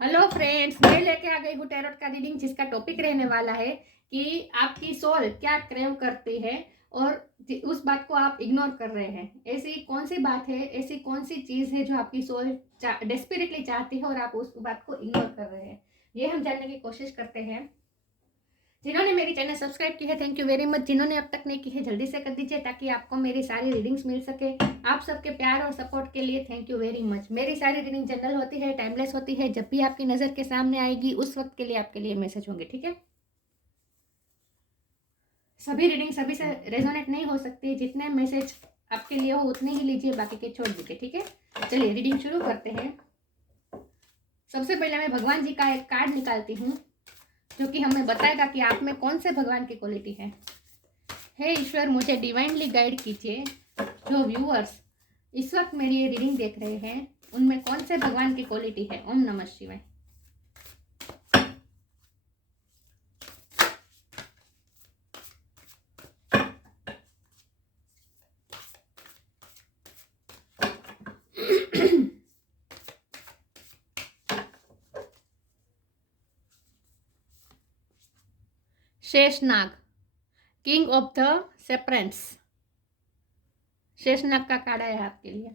Hello friends, मैं लेके आ गई हूँ टैरोट का रीडिंग, जिसका टॉपिक रहने वाला है कि आपकी सोल क्या क्रेव करती है और उस बात को आप इग्नोर कर रहे हैं। ऐसी कौन सी बात है, ऐसी कौन सी चीज़ है जो आपकी सोल डेस्परेटली चाहती है और आप उस बात को इग्नोर कर रहे हैं, ये हम जानने की कोशिश करते हैं। जिन्होंने मेरी चैनल सब्सक्राइब की है, थैंक यू वेरी मच। जिन्होंने अब तक नहीं की है, जल्दी से कर दीजिए ताकि आपको मेरी सारी रीडिंग्स मिल सके। आप सबके प्यार और सपोर्ट के लिए थैंक यू वेरी मच। मेरी सारी रीडिंग जनरल होती है, टाइमलेस होती है। जब भी आपकी नज़र के सामने आएगी उस वक्त के लिए आपके लिए मैसेज होंगे, ठीक है। सभी रीडिंग सभी से रेजोनेट नहीं हो सकती। जितने मैसेज आपके लिए हो उतने ही लीजिए, बाकी के छोड़ दीजिए, ठीक है। चलिए रीडिंग शुरू करते हैं। सबसे पहले मैं भगवान जी का एक कार्ड निकालती हूँ जो कि हमें बताएगा कि आप में कौन से भगवान की क्वालिटी है। हे ईश्वर, मुझे डिवाइनली गाइड कीजिए। जो व्यूअर्स इस वक्त मेरी ये रीडिंग देख रहे हैं, उनमें कौन से भगवान की क्वालिटी है। ओम नमः शिवाय। Sheshnag, king of the serpents. Sheshnag का कार्ड है आपके लिए।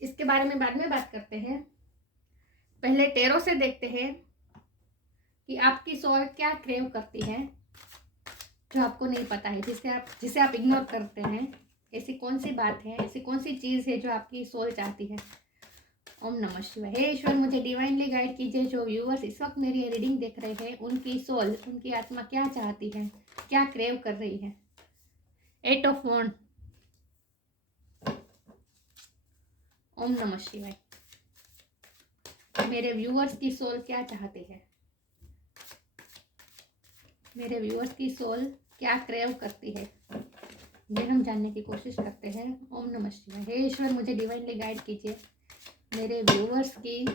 इसके बारे में बाद में बात करते हैं। पहले टेरो से देखते हैं कि आपकी सोल क्या क्रेव करती है जो आपको नहीं पता है, जिसे आप इग्नोर करते हैं। ऐसी कौन सी बात है, ऐसी कौन सी चीज़ है जो आपकी सोल चाहती है। ओम नमः शिवाय। हे ईश्वर, मुझे डिवाइनली गाइड कीजिए। जो व्यूअर्स इस वक्त मेरी रीडिंग देख रहे हैं, उनकी सोल, उनकी आत्मा क्या चाहती है, क्या क्रेव कर रही है। 8 ऑफ वॉन्ड। ओम नमः शिवाय। मेरे व्यूअर्स की सोल क्या चाहती है, मेरे व्यूअर्स की सोल क्या क्रेव करती है, ये हम जानने की कोशिश करते हैं। ओम नमः शिवाय। हे ईश्वर, मुझे डिवाइनली गाइड कीजिए। मेरे व्यूअर्स की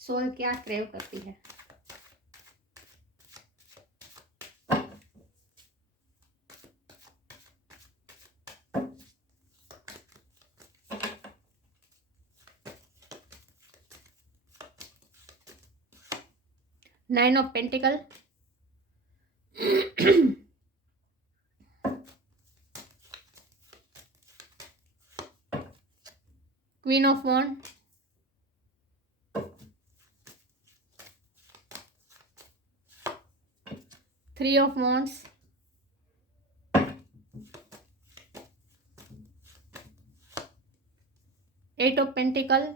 सोल क्या क्रेव करती है। Nine of pentacle, queen of wand, three of wands, eight of pentacle,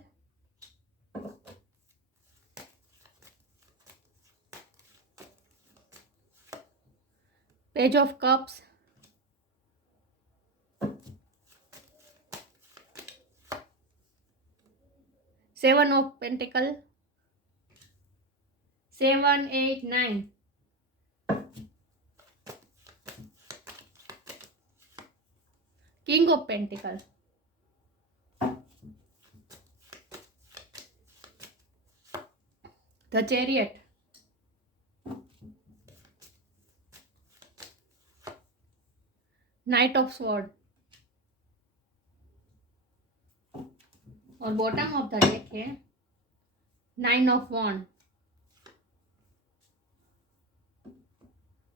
page of cups, seven of pentacle, 7 8 9, king of pentacle, the chariot, knight of sword और bottom of the deck है nine of wand.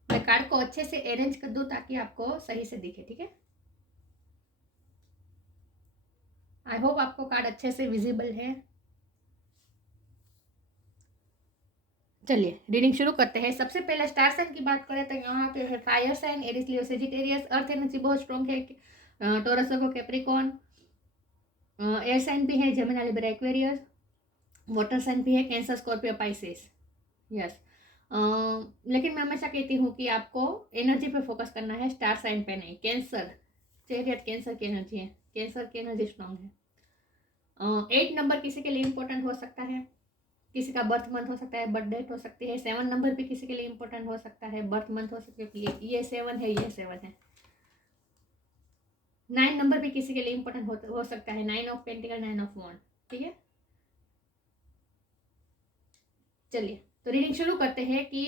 मैं card को अच्छे से arrange कर दूं ताकि आपको सही से दिखे, ठीक है। आई होप आपको कार्ड अच्छे से विजिबल है। चलिए रीडिंग शुरू करते हैं। सबसे पहले स्टार साइन की बात करें तो यहाँ पे है fire sign, Aries, Leo, Sagittarius. Earth energy बहुत स्ट्रॉन्ग है, Taurus, Virgo, Capricorn. Air sign भी है, Gemini, Libra, Aquarius. Water sign भी है, कैंसर, स्कॉर्पियो, पाइसेस। यस। लेकिन मैं हमेशा कहती हूँ कि आपको एनर्जी पे फोकस करना है, स्टार साइन पे नहीं। कैंसर, चैरियट कैंसर की एनर्जी है, कैंसर की एनर्जी स्ट्रॉन्ग है। 8 नंबर किसी के लिए इंपॉर्टेंट हो सकता है, किसी का बर्थ मंथ हो सकता है, बर्थ डेट हो सकती है। 7 नंबर भी किसी के लिए इंपॉर्टेंट हो सकता है, बर्थ मंथ हो सकता है। ये 7 है, ये 7 है। 9 नंबर भी किसी के लिए इंपॉर्टेंट हो सकता है, 9 ऑफ पेंटिकल, 9 ऑफ वॉन्ड, ठीक है। चलिए तो रीडिंग शुरू करते हैं कि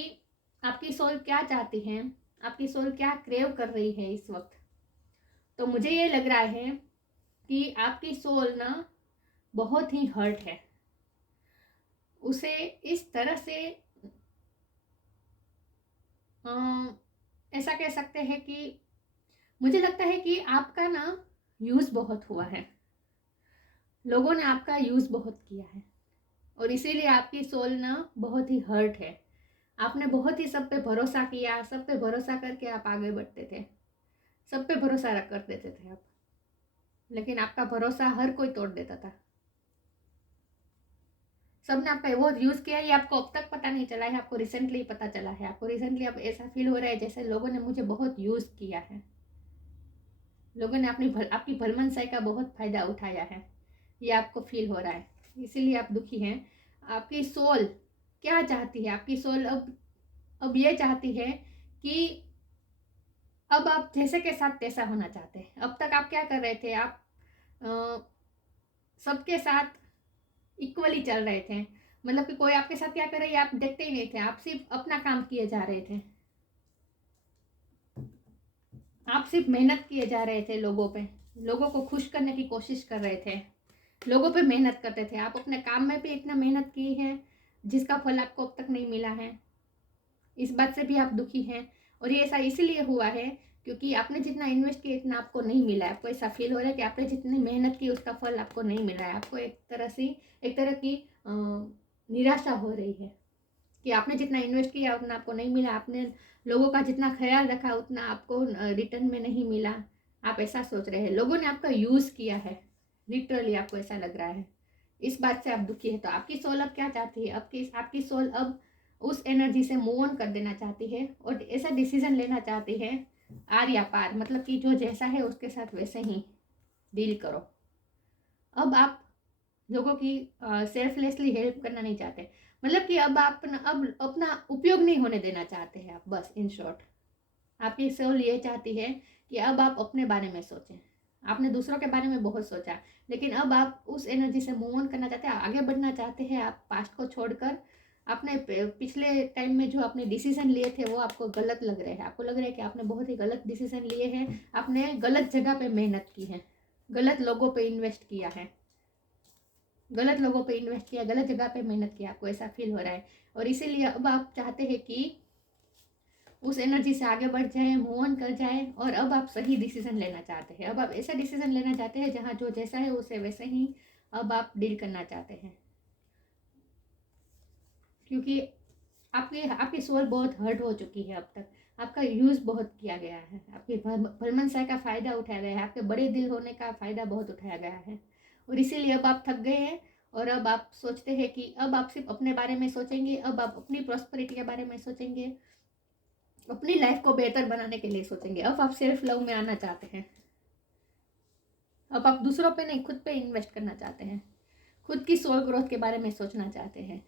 आपकी सोल क्या चाहती है, आपकी सोल क्या क्रेव कर रही है इस वक्त। तो मुझे ये लग रहा है कि आपकी सोल ना बहुत ही हर्ट है, उसे इस तरह से ऐसा कह सकते हैं कि मुझे लगता है कि आपका ना यूज़ बहुत हुआ है, लोगों ने आपका यूज़ बहुत किया है और इसीलिए आपकी सोल ना बहुत ही हर्ट है। आपने बहुत ही सब पे भरोसा किया, सब पे भरोसा करके आप आगे बढ़ते थे, सब पे भरोसा रख कर देते थे आप, लेकिन आपका भरोसा हर कोई तोड़ देता था। सबने आपका बहुत यूज़ किया, ये आपको अब तक पता नहीं चला है, आपको रिसेंटली पता चला है। आपको रिसेंटली अब ऐसा फील हो रहा है जैसे लोगों ने मुझे बहुत यूज़ किया है, लोगों ने आपकी भलमनसाई का बहुत फ़ायदा उठाया है, ये आपको फील हो रहा है, इसीलिए आप दुखी हैं। आपकी सोल क्या चाहती है? आपकी सोल अब ये चाहती है कि अब आप जैसे के साथ तैसा होना चाहते हैं। अब तक आप क्या कर रहे थे? आप सबके साथ इक्वली चल रहे थे, मतलब कि कोई आपके साथ क्या कर रही है आप देखते ही नहीं थे, आप सिर्फ अपना काम किए जा रहे थे, आप सिर्फ मेहनत किए जा रहे थे, लोगों पे, लोगों को खुश करने की कोशिश कर रहे थे, लोगों पे मेहनत करते थे। आप अपने काम में भी इतना मेहनत की है जिसका फल आपको अब तक नहीं मिला है, इस बात से भी आप दुखी हैं। और ये ऐसा इसीलिए हुआ है क्योंकि आपने जितना इन्वेस्ट किया इतना आपको नहीं मिला है। आपको ऐसा फील हो रहा है कि आपने जितनी मेहनत की उसका फल आपको नहीं मिला है। आपको एक तरह की निराशा हो रही है कि आपने जितना इन्वेस्ट किया उतना आपको नहीं मिला, आपने लोगों का जितना ख्याल रखा उतना आपको रिटर्न में नहीं मिला। आप ऐसा सोच रहे हैं, लोगों ने आपका यूज़ किया है, लिटरली आपको ऐसा लग रहा है, इस बात से आप दुखी है। तो आपकी सोल अब क्या चाहती है? आपकी सोल अब उस एनर्जी से मूव ऑन कर देना चाहती है और ऐसा डिसीजन लेना चाहती है आर या पार, मतलब कि जो जैसा है उसके साथ वैसे ही डील करो। अब आप लोगों की सेल्फलेसली हेल्प करना नहीं चाहते, मतलब कि अब आप अब अपना उपयोग नहीं होने देना चाहते हैं आप, बस इन शॉर्ट आपकी सोल ये चाहती है कि अब आप अपने बारे में सोचें। आपने दूसरों के बारे में बहुत सोचा, लेकिन अब आप उस एनर्जी से मूव ऑन करना चाहते हैं, आगे बढ़ना चाहते हैं। आप पास्ट को छोड़कर आपने पिछले टाइम में जो आपने डिसीजन लिए थे वो आपको गलत लग रहे हैं। आपको लग रहा है कि आपने बहुत ही गलत डिसीजन लिए हैं, आपने गलत जगह पे मेहनत की है, गलत लोगों पे इन्वेस्ट किया है, गलत लोगों पे इन्वेस्ट किया, गलत जगह पे मेहनत किया, आपको ऐसा फील हो रहा है। और इसीलिए अब आप चाहते हैं कि उस एनर्जी से आगे बढ़ जाए, मूव ऑन कर जाए और अब आप सही डिसीजन लेना चाहते हैं। अब आप ऐसा डिसीजन लेना चाहते हैं जहाँ जो जैसा है उसे वैसे ही अब आप डील करना चाहते हैं, क्योंकि आपकी आपकी सोल बहुत हर्ट हो चुकी है। अब तक आपका यूज़ बहुत किया गया है, आपकी भलमनसाई का फ़ायदा उठाया गया है, आपके बड़े दिल होने का फ़ायदा बहुत उठाया गया है और इसीलिए अब आप थक गए हैं। और अब आप सोचते हैं कि अब आप सिर्फ अपने बारे में सोचेंगे, अब आप अपनी प्रॉस्पेरिटी के बारे में सोचेंगे, अपनी लाइफ को बेहतर बनाने के लिए सोचेंगे। अब आप सेल्फ लव में आना चाहते हैं, अब आप दूसरों पे नहीं खुद पे इन्वेस्ट करना चाहते हैं, खुद की सोल ग्रोथ के बारे में सोचना चाहते हैं।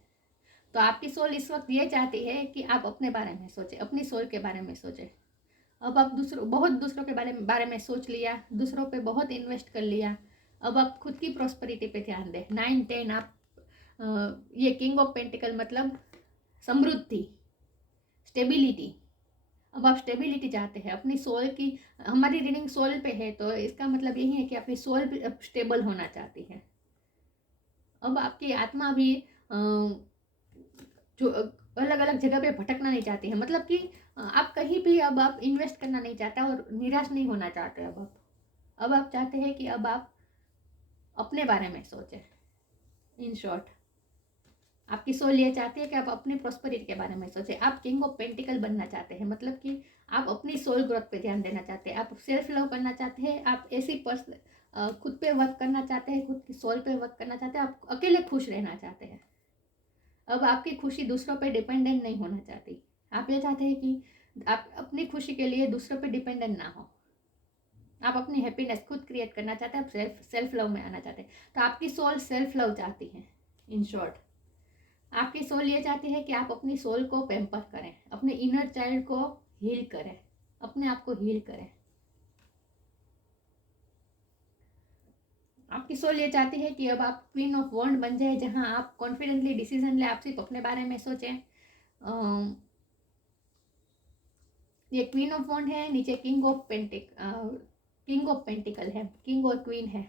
तो आपकी सोल इस वक्त ये चाहती है कि आप अपने बारे में सोचें, अपनी सोल के बारे में सोचें। अब आप दूसरों के बारे में सोच लिया, दूसरों पे बहुत इन्वेस्ट कर लिया, अब आप खुद की प्रॉस्पेरिटी पे ध्यान दें। 9-10 आप ये किंग ऑफ पेंटिकल मतलब समृद्धि, स्टेबिलिटी, अब आप स्टेबिलिटी चाहते हैं अपनी सोल की। हमारी रीडिंग सोल पे है तो इसका मतलब यही है कि अपनी सोल भी अब स्टेबल होना चाहती है। अब आपकी आत्मा भी जो अलग अलग जगह पे भटकना नहीं चाहती है, मतलब कि आप कहीं भी अब आप इन्वेस्ट करना नहीं चाहते और निराश नहीं होना चाहते। अब आप चाहते हैं कि अब आप अपने बारे में सोचें। इन शॉर्ट आपकी सोल ये चाहती है कि आप अपनी प्रॉस्पेरिटी के बारे में सोचें। आप किंग ऑफ पेंटिकल बनना चाहते हैं, मतलब कि आप अपनी सोल ग्रोथ पे ध्यान देना चाहते हैं, आप सेल्फ लव करना चाहते हैं, आप ऐसी खुद पे वर्क करना चाहते हैं, खुद की सोल पे वर्क करना चाहते हैं, आप अकेले खुश रहना चाहते हैं। अब आपकी खुशी दूसरों पे डिपेंडेंट नहीं होना चाहती। आप ये चाहते हैं कि आप अपनी खुशी के लिए दूसरों पे डिपेंडेंट ना हो, आप अपनी हैप्पीनेस खुद क्रिएट करना चाहते हैं, आप सेल्फ लव में आना चाहते हैं। तो आपकी सोल सेल्फ लव चाहती है। इन शॉर्ट आपकी सोल ये चाहती है कि आप अपनी सोल को पैम्पर करें, अपने इनर चाइल्ड को हील करें, अपने आप को हील करें। आपकी सोल ये चाहती है कि अब आप क्वीन ऑफ वॉन्ड बन जाए, जहां आप कॉन्फिडेंटली डिसीजन ले, आप सिर्फ अपने बारे में सोचें। ये क्वीन ऑफ वॉन्ड है, नीचे किंग ऑफ पेंटिकल है, किंग और क्वीन है।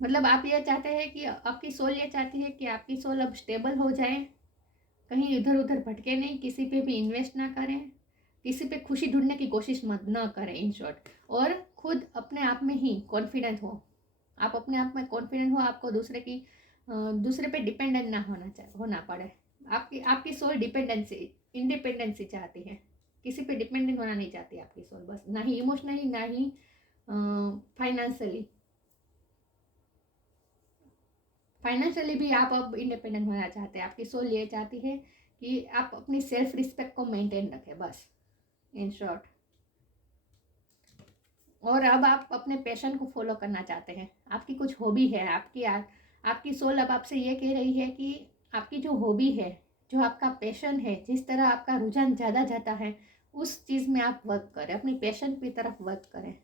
मतलब आप ये चाहते हैं कि आपकी सोल ये चाहती है कि आपकी सोल अब स्टेबल हो जाए, कहीं इधर उधर भटके नहीं, किसी पे भी इन्वेस्ट ना करें, किसी पे खुशी ढूंढने की कोशिश मत ना करें इन शॉर्ट, और खुद अपने आप में ही कॉन्फिडेंट हो। आप अपने आप में कॉन्फिडेंट हो, आपको दूसरे पे डिपेंडेंट ना होना पड़े। आपकी आपकी सोल इंडिपेंडेंसी चाहती है, किसी पे डिपेंडेंट होना नहीं चाहती आपकी सोल, बस ना ही इमोशनली ना ही फाइनेंशियली भी आप अब इंडिपेंडेंट होना चाहते हैं। आपकी सोल ये चाहती है कि आप अपनी सेल्फ रिस्पेक्ट को मेंटेन रखें, बस इन शॉर्ट। और अब आप अपने पैशन को फॉलो करना चाहते हैं, आपकी कुछ हॉबी है, आपकी सोल अब आपसे ये कह रही है कि आपकी जो हॉबी है, जो आपका पैशन है, जिस तरह आपका रुझान ज़्यादा जाता है, उस चीज़ में आप वर्क करें, अपनी पैशन की तरफ वर्क करें।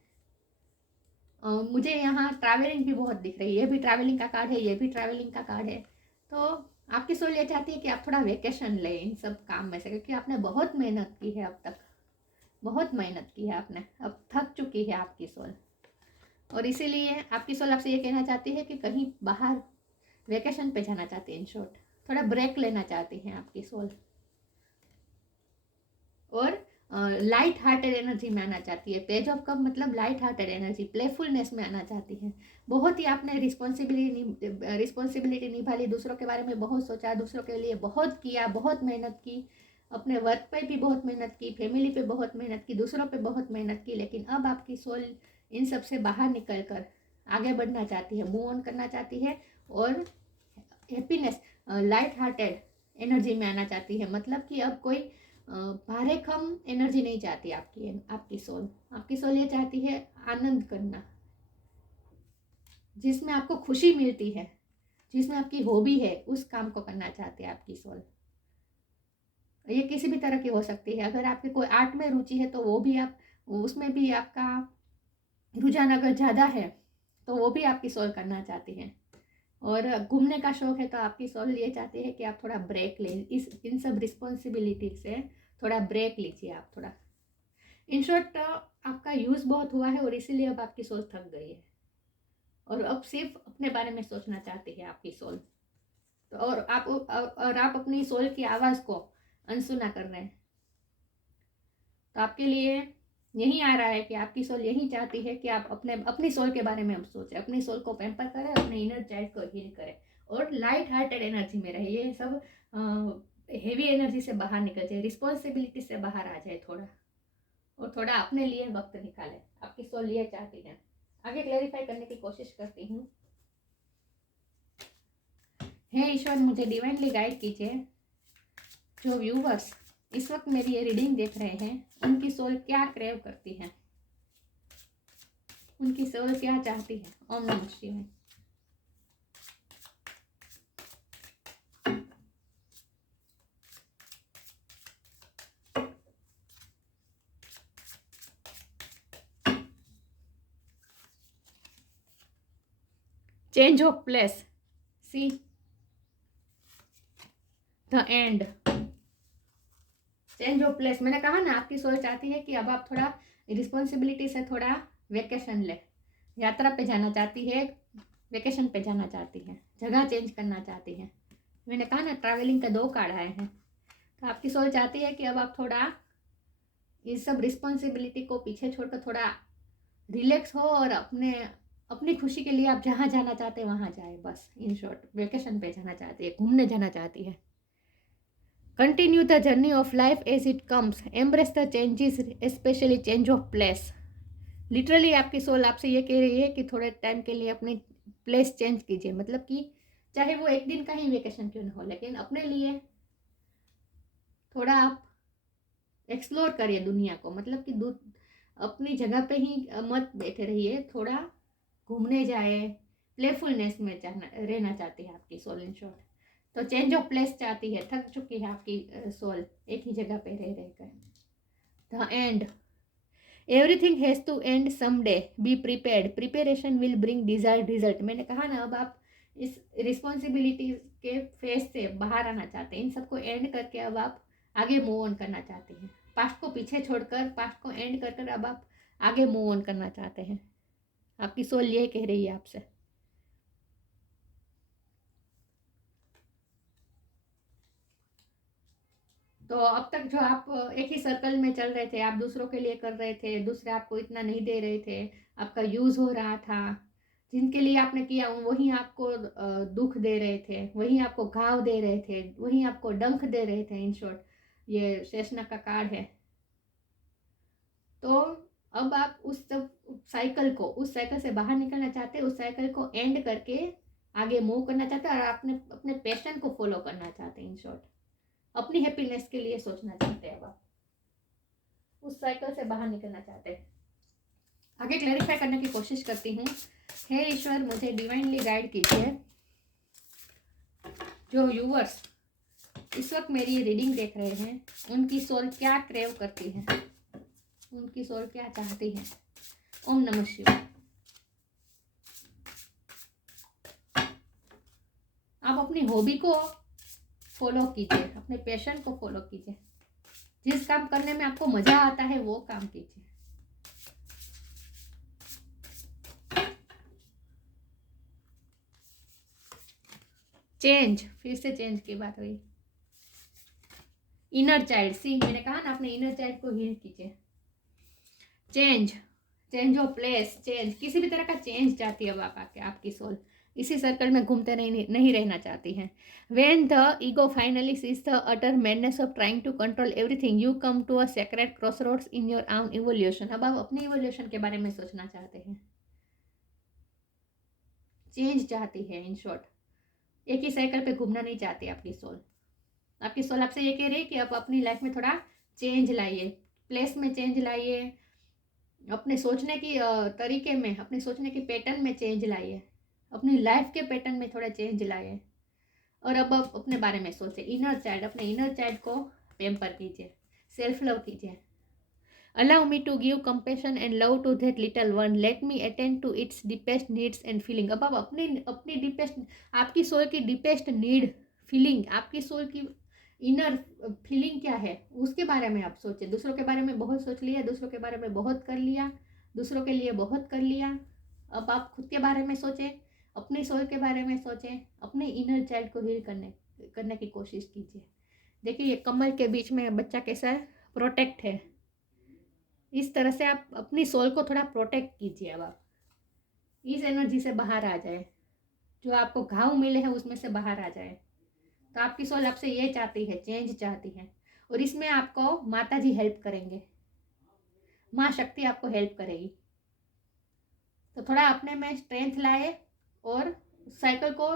मुझे यहाँ ट्रैवलिंग भी बहुत दिख रही है, ये भी ट्रैवलिंग का कार्ड है, ये भी ट्रैवलिंग का कार्ड है। तो आपकी सोल ये चाहती है कि आप थोड़ा वेकेशन लें इन सब काम में से, क्योंकि आपने बहुत मेहनत की है, अब तक बहुत मेहनत की है आपने, अब थक चुकी है आपकी सोल। और इसीलिए आपकी सोल आपसे ये कहना चाहती है कि कहीं बाहर वेकेशन पे जाना चाहती है, इन शॉर्ट थोड़ा ब्रेक लेना चाहती हैं आपकी सोल। और लाइट हार्टेड एनर्जी में आना चाहती है। पेज ऑफ कप मतलब लाइट हार्टेड एनर्जी, प्लेफुलनेस में आना चाहती है। बहुत ही आपने रिस्पॉन्सिबिलिटी निभा ली, दूसरों के बारे में बहुत सोचा, दूसरों के लिए बहुत किया, बहुत मेहनत की, अपने वर्क पे भी बहुत मेहनत की, फैमिली पे बहुत मेहनत की, दूसरों पे बहुत मेहनत की, लेकिन अब आपकी सोल इन सब से बाहर निकल कर आगे बढ़ना चाहती है, मूव ऑन करना चाहती है, और हैप्पीनेस लाइट हार्टेड एनर्जी में आना चाहती है। मतलब कि अब कोई भारे खम एनर्जी नहीं चाहती आपकी सोल ये चाहती है आनंद करना, जिसमें आपको खुशी मिलती है, जिसमें आपकी हॉबी है, उस काम को करना चाहती है आपकी सोल। ये किसी भी तरह की हो सकती है। अगर आपके कोई आर्ट में रुचि है तो वो भी आप, उसमें भी आपका रुझान अगर ज़्यादा है तो वो भी आपकी सोल करना चाहती है। और घूमने का शौक है तो आपकी सोल ये चाहती है कि आप थोड़ा ब्रेक लें, इन सब रिस्पॉन्सिबिलिटी से थोड़ा ब्रेक लीजिए आप थोड़ा। इन शॉर्ट आपका यूज़ बहुत हुआ है और इसीलिए अब आपकी सोल थक गई है, और अब सिर्फ अपने बारे में सोचना चाहती है आपकी सोल। तो और आप अपनी सोल की आवाज़ को अनसुना कर रहे हैं। तो आपके लिए यही आ रहा है कि आपकी सोल यही चाहती है कि आप अपनी सोल के बारे में अब सोचें, अपनी सोल को पैम्पर करें, अपने इनर चाइल्ड को हील करें, और लाइट हार्टेड एनर्जी में रहे। ये सब हेवी एनर्जी से बाहर निकल जाए, रिस्पॉन्सिबिलिटी से बाहर आ जाए थोड़ा, और थोड़ा अपने लिए वक्त निकाले। आपकी सोल ये चाहती है। आगे क्लैरिफाई करने की कोशिश करती हूँ। हे ईश्वर, मुझे डिवाइनली गाइड कीजिए। जो व्यूवर्स इस वक्त मेरी ये रीडिंग देख रहे हैं, उनकी सोल क्या क्रेव करती है, उनकी सोल क्या चाहती है। ओम नमः शिवाय। Change of place, see the end. Change of place, मैंने कहा ना आपकी सोच चाहती है कि अब आप थोड़ा रिस्पॉन्सिबिलिटी से थोड़ा वेकेशन ले, यात्रा पे जाना चाहती है, वेकेशन पे जाना चाहती है, जगह चेंज करना चाहती है। मैंने कहा ना ट्रैवलिंग के 2 कार्ड आए हैं। तो आपकी सोच चाहती है कि अब आप थोड़ा इस सब रिस्पॉन्सिबिलिटी को पीछे छोड़कर थोड़ा रिलैक्स हो, और अपनी खुशी के लिए आप जहाँ जाना चाहते हैं वहाँ जाए, बस इन शॉर्ट वेकेशन पे जाना चाहती है, घूमने जाना चाहती है। Continue the journey of life as it comes, embrace the changes, specially change of place. Literally आपकी सोल आपसे ये कह रही है कि थोड़े टाइम के लिए अपनी प्लेस चेंज कीजिए, मतलब कि चाहे वो एक दिन का ही वेकेशन क्यों ना हो, लेकिन अपने लिए थोड़ा आप एक्सप्लोर करिए दुनिया को। मतलब कि अपनी जगह पे ही मत बैठे रहिए, थोड़ा घूमने जाए, प्लेफुलनेस में रहना चाहती है आपकी सोल इन शॉर्ट। तो चेंज ऑफ प्लेस चाहती है, थक चुकी है आपकी सोल एक ही जगह पे रह रहकर। The end, everything has to end someday, be prepared, preparation will bring desired result. मैंने कहा ना अब आप इस रिस्पॉन्सिबिलिटी के फेस से बाहर आना चाहते हैं, इन सबको एंड करके अब आप आगे मूव ऑन करना चाहते हैं। पास्ट को पीछे छोड़कर, पास्ट को एंड कर अब आप आगे मूव ऑन करना चाहते हैं। आपकी सोल ये कह रही है आपसे। तो अब तक जो आप एक ही सर्कल में चल रहे थे, आप दूसरों के लिए कर रहे थे, दूसरे आपको इतना नहीं दे रहे थे, आपका यूज़ हो रहा था, जिनके लिए आपने किया वही आपको दुख दे रहे थे, वही आपको घाव दे रहे थे, वही आपको डंक दे रहे थे। इन शॉर्ट ये शेषनाग का कार्ड है। तो अब आप उस साइकिल से बाहर निकलना चाहते हैं, उस साइकिल को एंड करके आगे मूव करना चाहते हैं और आपने अपने पैशन को फॉलो करना चाहते हैं। इन शॉर्ट अपनी हैप्पीनेस के लिए सोचना चाहते हैं। अब आप उस साइकिल से बाहर निकलना चाहते हैं। आगे क्लैरिफाई करने की कोशिश करती हूँ। हे ईश्वर, मुझे डिवाइनली गाइड कीजिए। जो व्यूअर्स इस वक्त मेरी रीडिंग देख रहे हैं, उनकी सोल क्या क्रेव करती है, उनकी सोल क्या चाहती है। ओम नमः शिवाय। आप अपनी हॉबी को फॉलो कीजिए, अपने पैशन को फॉलो कीजिए। जिस काम करने में आपको मजा आता है वो काम कीजिए। चेंज, फिर से चेंज की बात हुई। इनर चाइल्ड, सी मैंने कहा ना, अपने इनर चाइल्ड को हील कीजिए। चेंज ऑफ प्लेस, चेंज, किसी भी तरह का चेंज चाहती है अब आपकी सोल। इसी सर्कल में घूमते नहीं रहना चाहती हैं। When the ego finally sees the utter madness of trying to control everything, you come to a sacred crossroads in your own evolution. अब आप अपनी इवोल्यूशन के बारे में सोचना चाहते हैं, चेंज चाहती है। इन शॉर्ट एक ही साइकिल पे घूमना नहीं चाहती आपकी सोल। आपकी सोल आपसे ये कह रही है कि आप अपनी लाइफ में थोड़ा चेंज लाइए, प्लेस में चेंज लाइए, अपने सोचने की तरीके में, अपने सोचने के पैटर्न में चेंज लाइए, अपनी लाइफ के पैटर्न में थोड़ा चेंज लाइए। और अब आप अपने बारे में सोचें। इनर चाइल्ड, अपने इनर चाइल्ड को पैम्पर कीजिए, सेल्फ लव कीजिए। Allow me to give compassion and love to that little one, let me attend to its deepest needs and feeling. अब आप अपनी डीपेस्ट, आपकी सोल की डीपेस्ट नीड, फीलिंग, आपकी सोल की इनर फीलिंग क्या है उसके बारे में आप सोचें। दूसरों के बारे में बहुत सोच लिया, दूसरों के बारे में बहुत कर लिया, दूसरों के लिए बहुत कर लिया। अब आप खुद के बारे में सोचें, अपनी सोल के बारे में सोचें, अपने इनर चाइल्ड को हील करने की कोशिश कीजिए। देखिए ये कमल के बीच में बच्चा कैसा है, प्रोटेक्ट है। इस तरह से आप अपनी सोल को थोड़ा प्रोटेक्ट कीजिए। अब आप इस एनर्जी से बाहर आ जाए, जो आपको घाव मिले हैं उसमें से बाहर आ जाए। तो आपकी सोल आपसे ये चाहती है, चेंज चाहती है, और इसमें आपको माता जी हेल्प करेंगे, माँ शक्ति आपको हेल्प करेगी। तो थोड़ा अपने में स्ट्रेंथ लाए और साइकिल को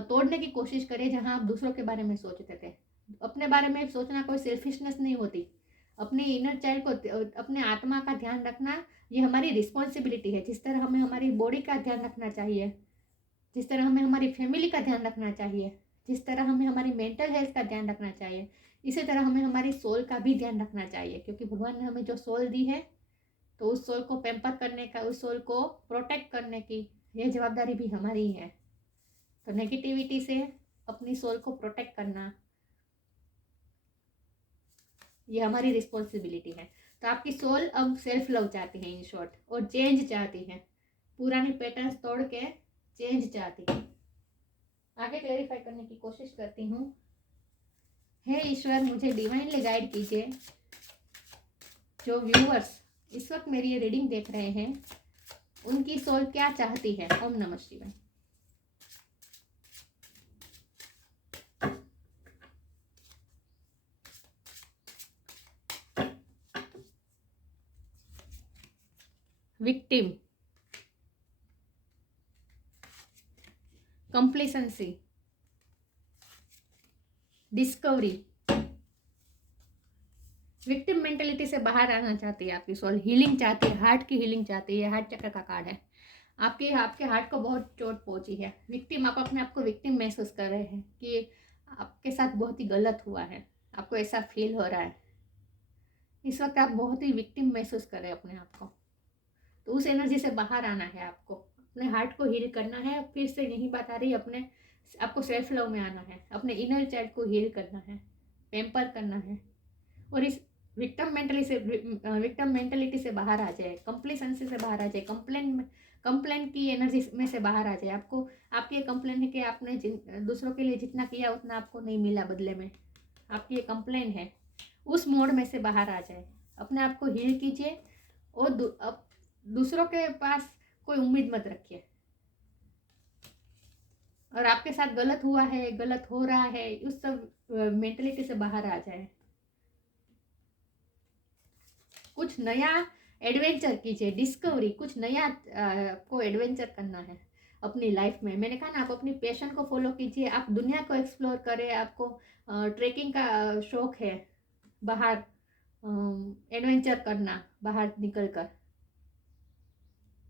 तोड़ने की कोशिश करिए। जहाँ आप दूसरों के बारे में सोचते थे, अपने बारे में सोचना कोई सेल्फिशनेस नहीं होती। अपने इनर चाइल्ड को, अपने आत्मा का ध्यान रखना, ये हमारी रिस्पॉन्सिबिलिटी है। जिस तरह हमें हमारी बॉडी का ध्यान रखना चाहिए, जिस तरह हमें हमारी फैमिली का ध्यान रखना चाहिए, जिस तरह हमें हमारी मेंटल हेल्थ का ध्यान रखना चाहिए, इसी तरह हमें हमारी सोल का भी ध्यान रखना चाहिए। क्योंकि भगवान ने हमें जो सोल दी है, तो उस सोल को पैम्पर करने का, उस सोल को प्रोटेक्ट करने की ये जवाबदारी भी हमारी है। तो नेगेटिविटी से अपनी सोल को प्रोटेक्ट करना, ये हमारी रिस्पॉन्सिबिलिटी है। तो आपकी सोल अब सेल्फ लव चाहती है, इन शॉर्ट, और चेंज चाहती है। पुरानी पैटर्न्स तोड़ के चेंज चाहती है। आगे क्लैरिफाई करने की कोशिश करती हूँ। हे ईश्वर, मुझे डिवाइनली गाइड कीजिए। जो व्यूअर्स इस वक्त मेरी ये रीडिंग देख रहे हैं, उनकी सोल क्या चाहती है। ओम नमः शिवाय। Victim, complacency, discovery. Victim mentality से बाहर आना चाहती है आपकी सोल, हीलिंग चाहती है, हार्ट की हीलिंग चाहती है। हार्ट चक्र का कार्ड है। आपके हार्ट को बहुत चोट पहुंची है। विक्टिम, आप अपने आप को विक्टिम महसूस कर रहे हैं कि आपके साथ बहुत ही गलत हुआ है, आपको ऐसा फील हो रहा है। इस वक्त आप बहुत ही विक्टिम महसूस कर रहे हैं अपने आप को। तो उस एनर्जी से बाहर आना है आपको, अपने हार्ट को हील करना है। फिर से यही बात आ रही है, आपको सेल्फ लव में आना है, अपने इनर चाइल्ड को हील करना है, पैम्पर करना है, और इस विक्टिम मेंटेलिटी से बाहर आ जाए, कंप्लेसेंसी से बाहर आ जाए, कंप्लेन की एनर्जी में से बाहर आ जाए। आपकी ये कंप्लेन है कि आपने दूसरों के लिए जितना किया उतना आपको नहीं मिला बदले में। आपकी ये कंप्लेन है उस मोड में से बाहर आ जाए, अपने आप को हील कीजिए और दूसरों के पास कोई उम्मीद मत रखिए। और आपके साथ गलत हुआ है, गलत हो रहा है, उस सब मेंटलिटी से बाहर आ जाए। कुछ नया एडवेंचर कीजिए, डिस्कवरी, कुछ नया आपको एडवेंचर करना है अपनी लाइफ में। मैंने कहा ना, आप अपनी पैशन को फॉलो कीजिए, आप दुनिया को एक्सप्लोर करें। आपको ट्रेकिंग का शौक है, बाहर एडवेंचर करना, बाहर निकल कर,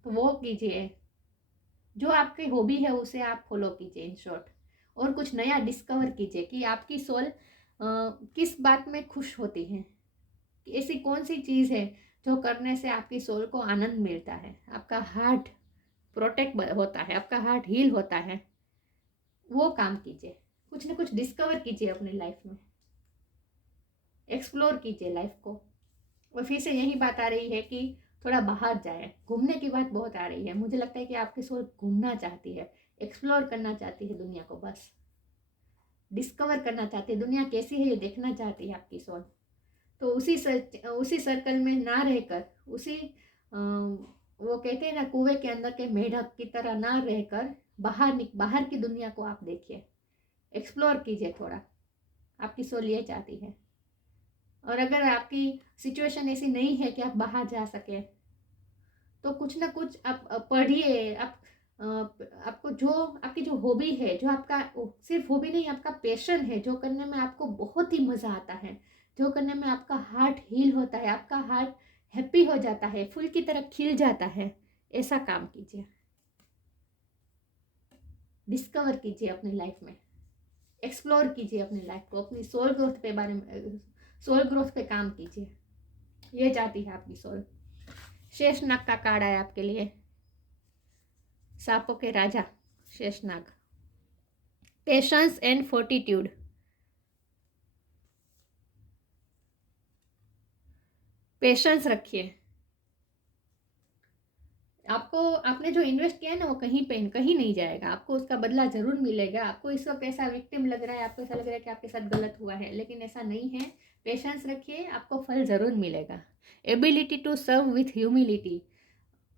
तो वो कीजिए। जो आपकी हॉबी है उसे आप फॉलो कीजिए इन शॉर्ट। और कुछ नया डिस्कवर कीजिए कि आपकी सोल किस बात में खुश होती है, ऐसी कौन सी चीज़ है जो करने से आपकी सोल को आनंद मिलता है, आपका हार्ट प्रोटेक्ट होता है, आपका हार्ट हील होता है। वो काम कीजिए, कुछ ना कुछ डिस्कवर कीजिए अपनी लाइफ में, एक्सप्लोर कीजिए लाइफ को। और फिर से यही बात आ रही है कि थोड़ा बाहर जाए, घूमने की बात बहुत आ रही है। मुझे लगता है कि आपकी सोल घूमना चाहती है, एक्सप्लोर करना चाहती है दुनिया को, बस डिस्कवर करना चाहती है दुनिया कैसी है ये देखना चाहती है आपकी सोल। तो उसी सर्कल में ना रहकर, उसी वो कहते हैं ना, कुएं के अंदर के मेढक की तरह ना रहकर बाहर की दुनिया को आप देखिए, एक्सप्लोर कीजिए थोड़ा। आपकी सोल ये चाहती है। और अगर आपकी सिचुएशन ऐसी नहीं है कि आप बाहर जा सके, तो कुछ ना कुछ आप पढ़िए। आपको जो आपकी जो हॉबी है, जो आपका सिर्फ हॉबी नहीं, आपका पैशन है, जो करने में आपको बहुत ही मज़ा आता है, जो करने में आपका हार्ट हील होता है, आपका हार्ट हैप्पी हो जाता है, फूल की तरह खिल जाता है, ऐसा काम कीजिए। डिस्कवर कीजिए अपनी लाइफ में, एक्सप्लोर कीजिए अपनी लाइफ को, अपनी सोल ग्रोथ पे काम कीजिए। ये चाहती है आपकी सोल। शेषनाग का कार्ड है आपके लिए, सांपों के राजा Sheshnag. Patience and fortitude. Patience रखिए। आपको, आपने जो इन्वेस्ट किया है ना, वो कहीं नहीं जाएगा, आपको उसका बदला जरूर मिलेगा। आपको इस वक्त ऐसा विक्टिम लग रहा है, आपको ऐसा लग रहा है कि आपके साथ गलत हुआ है, लेकिन ऐसा नहीं है। पेशेंस रखिए, आपको फल जरूर मिलेगा। Ability to serve with humility.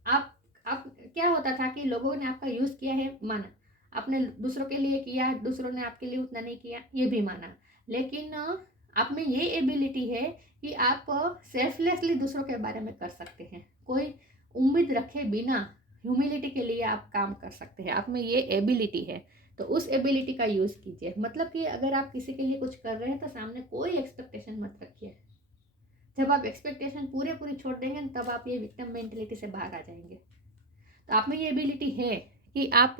आप क्या होता था कि लोगों ने आपका यूज़ किया है, माना, आपने दूसरों के लिए किया, दूसरों ने आपके लिए उतना नहीं किया, ये भी माना, लेकिन आप में ये एबिलिटी है कि आप सेल्फलेसली दूसरों के बारे में कर सकते हैं, कोई उम्मीद रखे बिना ह्यूमिलिटी के लिए आप काम कर सकते हैं। आप में ये एबिलिटी है, तो उस एबिलिटी का यूज़ कीजिए। मतलब कि अगर आप किसी के लिए कुछ कर रहे हैं तो सामने कोई एक्सपेक्टेशन मत रखिए। जब आप एक्सपेक्टेशन पूरी छोड़ देंगे तब आप ये विक्टिम मेंटेलिटी से बाहर आ जाएंगे। तो आप में ये एबिलिटी है कि आप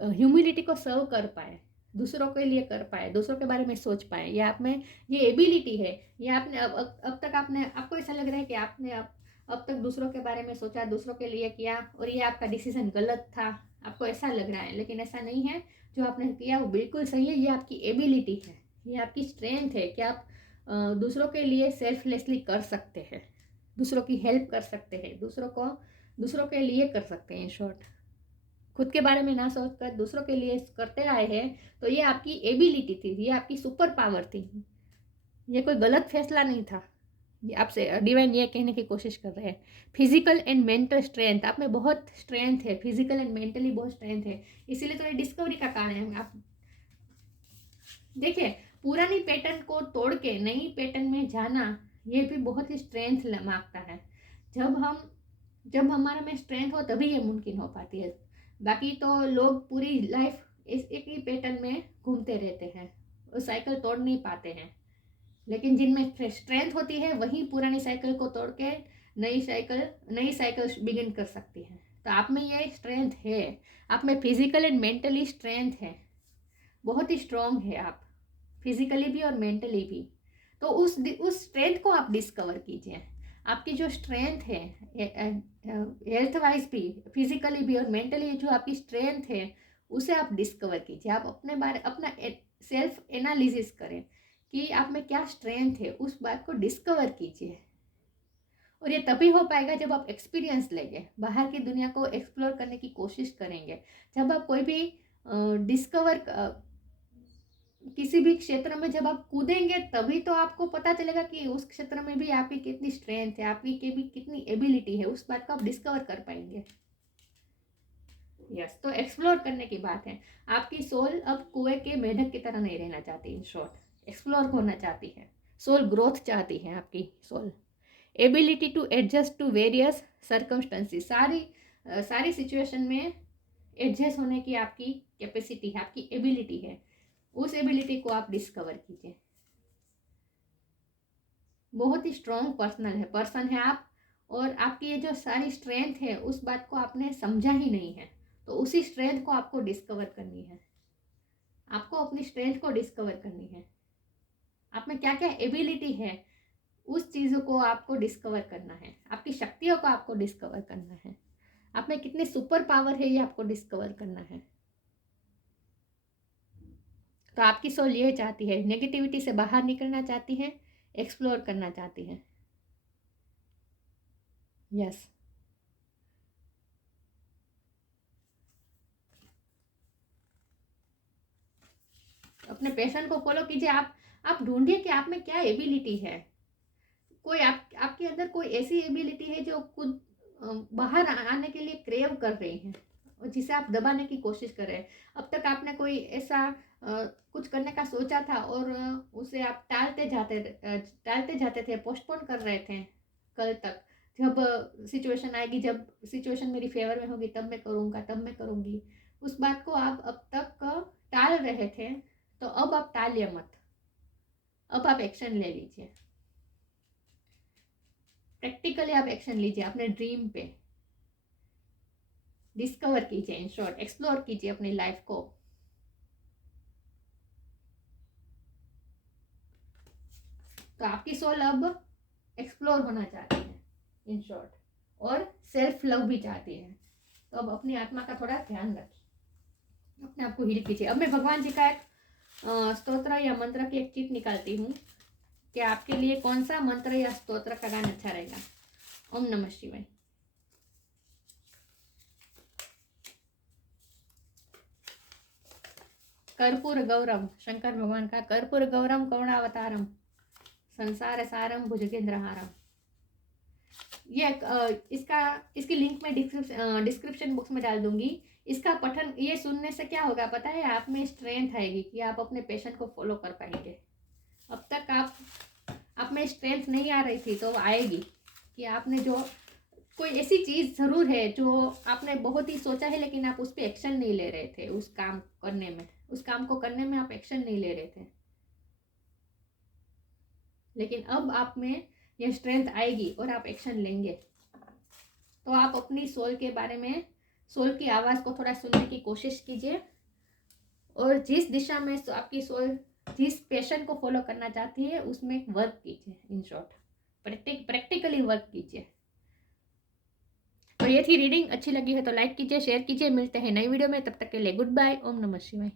ह्यूमिलिटी को सर्व कर पाए, दूसरों के लिए कर पाए, दूसरों के बारे में सोच पाए। ये आप में ये एबिलिटी है। ये आपने अब तक आपने, आपको ऐसा लग रहा है कि आपने अब तक दूसरों के बारे में सोचा, दूसरों के लिए किया, और ये आपका डिसीजन गलत था, आपको ऐसा लग रहा है, लेकिन ऐसा नहीं है। जो आपने किया वो बिल्कुल सही है। ये आपकी एबिलिटी है, ये आपकी स्ट्रेंथ है कि आप दूसरों के लिए सेल्फलेसली कर सकते हैं, दूसरों की हेल्प कर सकते हैं, दूसरों के लिए कर सकते हैं। इन शॉर्ट, खुद के बारे में ना सोचकर दूसरों के लिए करते आए हैं, तो ये आपकी एबिलिटी थी, ये आपकी सुपर पावर थी। ये कोई गलत फैसला नहीं था। ये आपसे डिवाइन ये कहने की कोशिश कर रहे हैं। फिजिकल एंड मेंटल स्ट्रेंथ, आप में बहुत स्ट्रेंथ है, फिजिकल एंड मेंटली बहुत स्ट्रेंथ है, इसीलिए तो ये डिस्कवरी का कारण है। आप देखिए, पुरानी पैटर्न को तोड़ के नई पैटर्न में जाना, ये भी बहुत ही स्ट्रेंथ मांगता है। जब हमारा में स्ट्रेंथ हो तभी ये मुमकिन हो पाती है। बाकी तो लोग पूरी लाइफ इस एक ही पैटर्न में घूमते रहते हैं, उस साइकिल तोड़ नहीं पाते हैं। लेकिन जिनमें स्ट्रेंथ होती है वही पुरानी साइकिल को तोड़ के नई साइकिल बिगिन कर सकती है। तो आप में ये स्ट्रेंथ है, आप में फिजिकल एंड मेंटली स्ट्रेंथ है, बहुत ही स्ट्रांग है आप, फिजिकली भी और मेंटली भी। तो उस स्ट्रेंथ को आप डिस्कवर कीजिए। आपकी जो स्ट्रेंथ है, हेल्थ वाइज भी, फिजिकली भी और मेंटली, जो आपकी स्ट्रेंथ है उसे आप डिस्कवर कीजिए। आप अपना सेल्फ एनालिसिस करें कि आप में क्या स्ट्रेंथ है, उस बात को डिस्कवर कीजिए। और ये तभी हो पाएगा जब आप एक्सपीरियंस लेंगे, बाहर की दुनिया को एक्सप्लोर करने की कोशिश करेंगे। जब आप कोई भी डिस्कवर किसी भी क्षेत्र में जब आप कूदेंगे तभी तो आपको पता चलेगा कि उस क्षेत्र में भी आपकी कितनी स्ट्रेंथ है, आपकी के भी कितनी एबिलिटी है, उस बात को आप डिस्कवर कर पाएंगे। यस, तो एक्सप्लोर करने की बात है। आपकी सोल अब कुएं के मेढक की तरह नहीं रहना चाहती, इन शॉर्ट एक्सप्लोर होना चाहती है। सोल ग्रोथ चाहती है आपकी soul. Ability to adjust to various circumstances, सारी सिचुएशन में एडजस्ट होने की आपकी कैपेसिटी है, आपकी एबिलिटी है। उस एबिलिटी को आप डिस्कवर कीजिए। बहुत ही स्ट्रॉन्ग पर्सन है आप, और आपकी ये जो सारी स्ट्रेंथ है उस बात को आपने समझा ही नहीं है, तो उसी स्ट्रेंथ को आपको डिस्कवर करनी है। आपको अपनी स्ट्रेंथ को डिस्कवर करनी है। आप में क्या क्या एबिलिटी है उस चीज़ों को आपको डिस्कवर करना है। आपकी शक्तियों को आपको डिस्कवर करना है। आप में कितनी सुपर पावर है ये आपको डिस्कवर करना है। तो आपकी सोल ये चाहती है, नेगेटिविटी से बाहर निकलना चाहती है, एक्सप्लोर करना चाहती है। यस, अपने पैशन को फॉलो कीजिए। आप ढूंढिए कि आप में क्या एबिलिटी है। कोई आपके अंदर कोई ऐसी एबिलिटी है जो खुद बाहर आने के लिए क्रेव कर रही है और जिसे आप दबाने की कोशिश कर रहे हैं। अब तक आपने कोई ऐसा कुछ करने का सोचा था और उसे आप टालते जाते थे, पोस्टपोन कर रहे थे कल तक। जब सिचुएशन आएगी, जब सिचुएशन मेरी फेवर में होगी तब मैं करूँगा, तब मैं करूँगी, उस बात को आप अब तक टाल रहे थे। तो अब आप टालिए मत, अब आप एक्शन ले लीजिए। प्रैक्टिकली आप एक्शन लीजिए अपने ड्रीम पे। डिस्कवर कीजिए, इन शॉर्ट एक्सप्लोर कीजिए अपनी लाइफ को। तो आपकी सोल अब एक्सप्लोर होना चाहती है, इन शॉर्ट, और सेल्फ लव भी चाहती है। तो अब अपनी आत्मा का थोड़ा ध्यान रखिए, अपने आप को हील कीजिए। अब मैं भगवान जी का एक स्तोत्र या मंत्र की एक चिट निकालती हूँ कि आपके लिए कौन सा मंत्र या स्तोत्र का गान अच्छा रहेगा। ओम नमः शिवाय। कर्पूर गौरम, शंकर भगवान का कर्पूर गौरम करुणावतारम संसार सारम भुजगेंद्रहारम। ये इसकी लिंक मैं डिस्क्रिप्शन बॉक्स में डाल दूंगी। इसका पठन, ये सुनने से क्या होगा पता है, आप में स्ट्रेंथ आएगी कि आप अपने पैशन को फॉलो कर पाएंगे। अब तक आप में स्ट्रेंथ नहीं आ रही थी, तो आएगी कि आपने जो कोई ऐसी चीज़ ज़रूर है जो आपने बहुत ही सोचा है लेकिन आप उस पर एक्शन नहीं ले रहे थे। उस काम को करने में आप एक्शन नहीं ले रहे थे, लेकिन अब आप में यह स्ट्रेंथ आएगी और आप एक्शन लेंगे। तो आप अपनी सोल के बारे में, सोल की आवाज़ को थोड़ा सुनने की कोशिश कीजिए, और जिस दिशा में आपकी सोल जिस पैशन को फॉलो करना चाहती है उसमें वर्क कीजिए। इन शॉर्ट प्रैक्टिकली वर्क कीजिए। तो ये थी रीडिंग। अच्छी लगी है तो लाइक कीजिए, शेयर कीजिए। मिलते हैं नई वीडियो में, तब तक के लिए गुड बाय। ओम नमः शिवाय।